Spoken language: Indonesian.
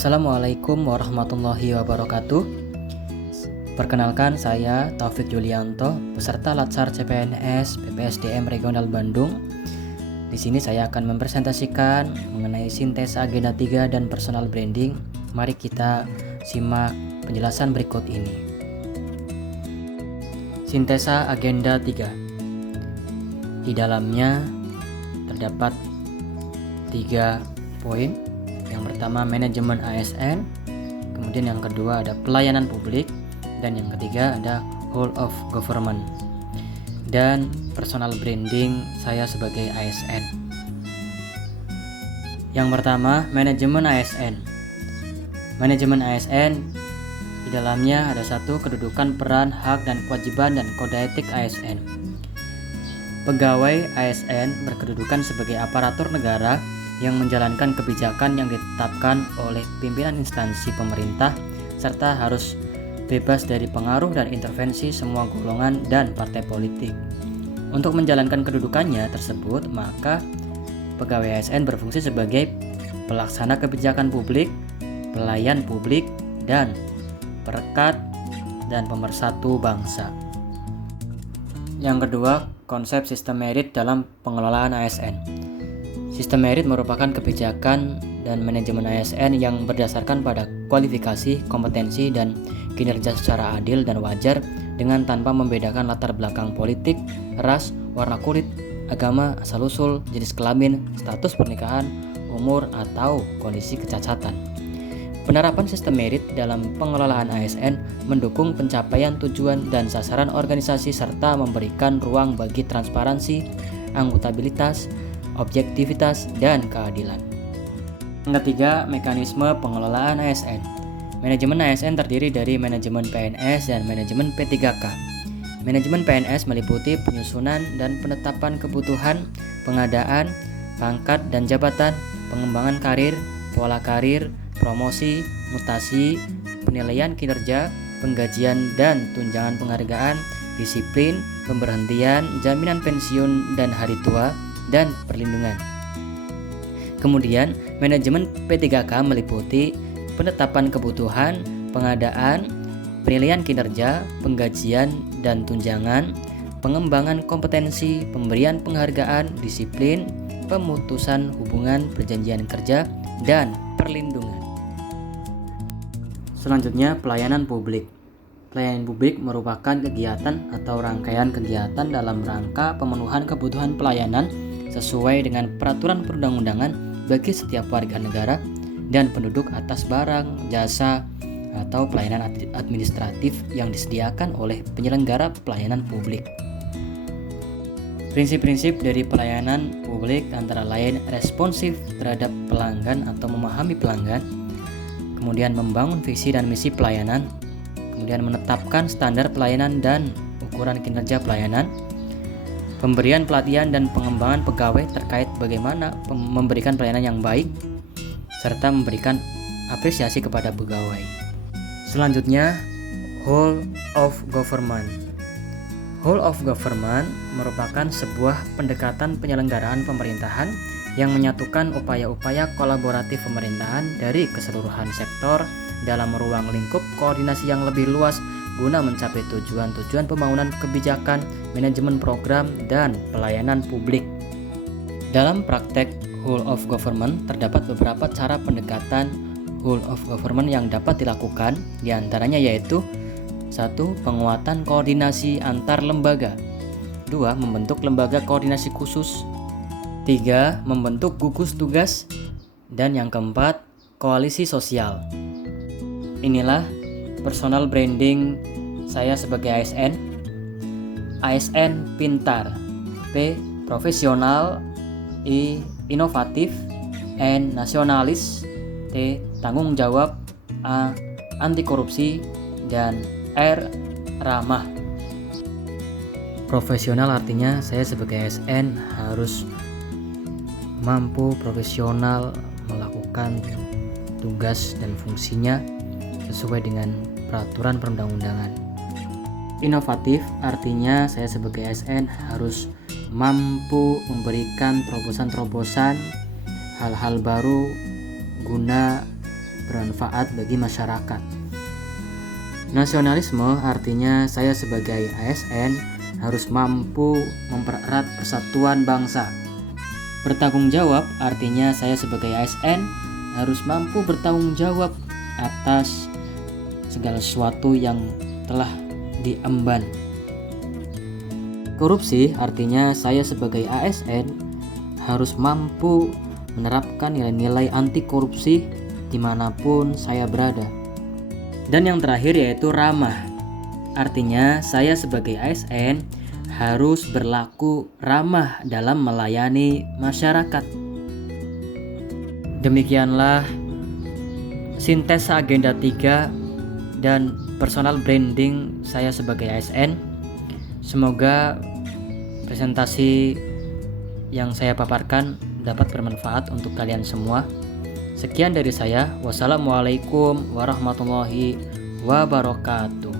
Assalamualaikum warahmatullahi wabarakatuh. Perkenalkan, saya Taufik Yulianto, peserta Latsar CPNS BPSDM Regional Bandung. Di sini saya akan mempresentasikan mengenai sintesa agenda 3 dan personal branding. Mari kita simak penjelasan berikut ini. Sintesa agenda 3. Di dalamnya terdapat 3 poin. Yang pertama manajemen ASN, kemudian yang kedua ada pelayanan publik, dan yang ketiga ada whole of government dan personal branding saya sebagai ASN. Yang pertama manajemen ASN. Manajemen ASN di dalamnya ada 1. Kedudukan, peran, hak, dan kewajiban dan kode etik ASN. Pegawai ASN berkedudukan sebagai aparatur negara yang menjalankan kebijakan yang ditetapkan oleh pimpinan instansi pemerintah serta harus bebas dari pengaruh dan intervensi semua golongan dan partai politik. Untuk menjalankan kedudukannya tersebut, maka pegawai ASN berfungsi sebagai pelaksana kebijakan publik, pelayan publik, dan perekat dan pemersatu bangsa. Yang kedua, konsep sistem merit dalam pengelolaan ASN. Sistem merit merupakan kebijakan dan manajemen ASN yang berdasarkan pada kualifikasi, kompetensi, dan kinerja secara adil dan wajar dengan tanpa membedakan latar belakang politik, ras, warna kulit, agama, asal-usul, jenis kelamin, status pernikahan, umur, atau kondisi kecacatan. Penerapan sistem merit dalam pengelolaan ASN mendukung pencapaian tujuan dan sasaran organisasi serta memberikan ruang bagi transparansi, akuntabilitas, objektivitas, dan keadilan. Yang ketiga, mekanisme pengelolaan ASN. Manajemen ASN terdiri dari manajemen PNS dan manajemen P3K. Manajemen PNS meliputi penyusunan dan penetapan kebutuhan, pengadaan, pangkat dan jabatan, pengembangan karir, pola karir, promosi, mutasi, penilaian kinerja, penggajian dan tunjangan penghargaan, disiplin, pemberhentian, jaminan pensiun dan hari tua, dan perlindungan. Kemudian, manajemen P3K meliputi penetapan kebutuhan, pengadaan, penilaian kinerja, penggajian dan tunjangan, pengembangan kompetensi, pemberian penghargaan, disiplin, pemutusan hubungan perjanjian kerja, dan perlindungan. Selanjutnya, pelayanan publik. Pelayanan publik merupakan kegiatan atau rangkaian kegiatan dalam rangka pemenuhan kebutuhan pelayanan sesuai dengan peraturan perundang-undangan bagi setiap warga negara dan penduduk atas barang, jasa, atau pelayanan administratif yang disediakan oleh penyelenggara pelayanan publik. Prinsip-prinsip dari pelayanan publik antara lain responsif terhadap pelanggan atau memahami pelanggan, kemudian membangun visi dan misi pelayanan, kemudian menetapkan standar pelayanan dan ukuran kinerja pelayanan, pemberian pelatihan dan pengembangan pegawai terkait bagaimana memberikan pelayanan yang baik, serta memberikan apresiasi kepada pegawai. Selanjutnya, whole of government. Whole of government merupakan sebuah pendekatan penyelenggaraan pemerintahan yang menyatukan upaya-upaya kolaboratif pemerintahan dari keseluruhan sektor dalam ruang lingkup koordinasi yang lebih luas guna mencapai tujuan-tujuan pembangunan kebijakan, manajemen program, dan pelayanan publik. Dalam praktek whole of government terdapat beberapa cara pendekatan whole of government yang dapat dilakukan, diantaranya yaitu 1. Penguatan koordinasi antar lembaga. 2. Membentuk lembaga koordinasi khusus. 3. Membentuk gugus tugas. Dan yang keempat, koalisi sosial. Inilah personal branding saya sebagai ASN. ASN pintar, P profesional, I inovatif, N nasionalis, T tanggung jawab, A anti korupsi, dan R ramah. Profesional artinya saya sebagai ASN harus mampu profesional melakukan tugas dan fungsinya sesuai dengan peraturan perundang-undangan. Inovatif artinya saya sebagai ASN harus mampu memberikan terobosan-terobosan hal-hal baru guna bermanfaat bagi masyarakat. Nasionalisme artinya saya sebagai ASN harus mampu mempererat persatuan bangsa. Bertanggung jawab artinya saya sebagai ASN harus mampu bertanggung jawab atas segala sesuatu yang telah diemban. Korupsi artinya saya sebagai ASN harus mampu menerapkan nilai-nilai anti korupsi dimanapun saya berada. Dan yang terakhir yaitu ramah. Artinya saya sebagai ASN harus berlaku ramah dalam melayani masyarakat. Demikianlah sintesa agenda 3 dan personal branding saya sebagai ASN. Semoga presentasi yang saya paparkan dapat bermanfaat untuk kalian semua. Sekian dari saya. Wassalamualaikum warahmatullahi wabarakatuh.